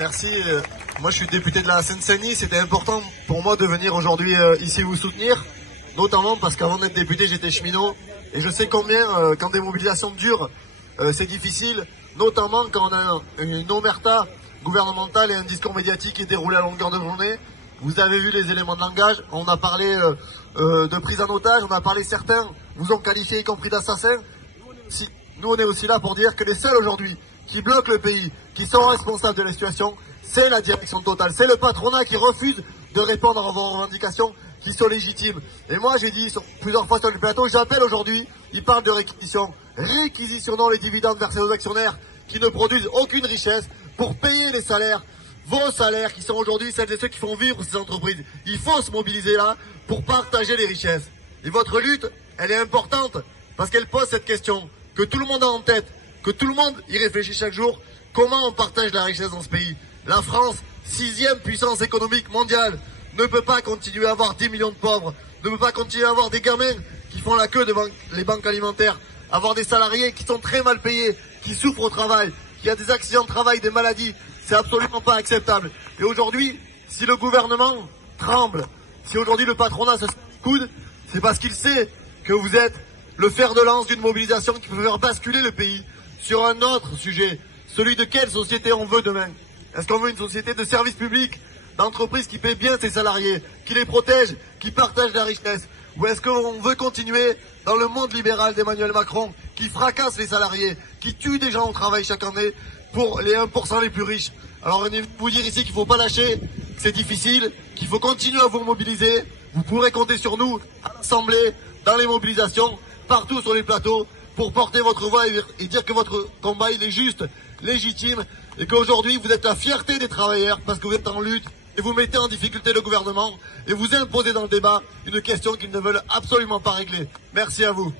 Merci. Moi, je suis député de la Seine-Saint-Denis. C'était important pour moi de venir aujourd'hui ici vous soutenir, notamment parce qu'avant d'être député, j'étais cheminot. Et je sais combien, quand des mobilisations durent, c'est difficile, notamment quand on a une omerta gouvernementale et un discours médiatique qui est déroulé à longueur de journée. Vous avez vu les éléments de langage. On a parlé de prise en otage. On a parlé, certains vous ont qualifié, y compris d'assassins. Nous, on est aussi là pour dire que les seuls aujourd'hui qui bloquent le pays, qui sont responsables de la situation, c'est la direction Total. C'est le patronat qui refuse de répondre à vos revendications qui sont légitimes. Et moi, j'ai dit plusieurs fois sur le plateau, j'appelle aujourd'hui, ils parlent de réquisition. Réquisitionnons les dividendes versés aux actionnaires qui ne produisent aucune richesse pour payer les salaires, vos salaires qui sont aujourd'hui celles et ceux qui font vivre ces entreprises. Il faut se mobiliser là pour partager les richesses. Et votre lutte, elle est importante parce qu'elle pose cette question que tout le monde a en tête, que tout le monde y réfléchit chaque jour. Comment on partage la richesse dans ce pays? La France, 6e puissance économique mondiale, ne peut pas continuer à avoir 10 millions de pauvres, ne peut pas continuer à avoir des gamins qui font la queue devant les banques alimentaires, avoir des salariés qui sont très mal payés, qui souffrent au travail, qui a des accidents de travail, des maladies. C'est absolument pas acceptable. Et aujourd'hui, si le gouvernement tremble, si aujourd'hui le patronat se coude, c'est parce qu'il sait que vous êtes le fer de lance d'une mobilisation qui peut faire basculer le pays sur un autre sujet, celui de quelle société on veut demain. Est-ce qu'on veut une société de services publics, d'entreprises qui paient bien ses salariés, qui les protègent, qui partagent la richesse? Ou est-ce qu'on veut continuer dans le monde libéral d'Emmanuel Macron, qui fracasse les salariés, qui tue des gens au travail chaque année pour les 1% les plus riches? Alors on est vous dire ici qu'il ne faut pas lâcher, que c'est difficile, qu'il faut continuer à vous mobiliser. Vous pourrez compter sur nous à l'Assemblée, dans les mobilisations, partout sur les plateaux, pour porter votre voix et dire que votre combat il est juste, légitime, et qu'aujourd'hui vous êtes la fierté des travailleurs parce que vous êtes en lutte et vous mettez en difficulté le gouvernement et vous imposez dans le débat une question qu'ils ne veulent absolument pas régler. Merci à vous.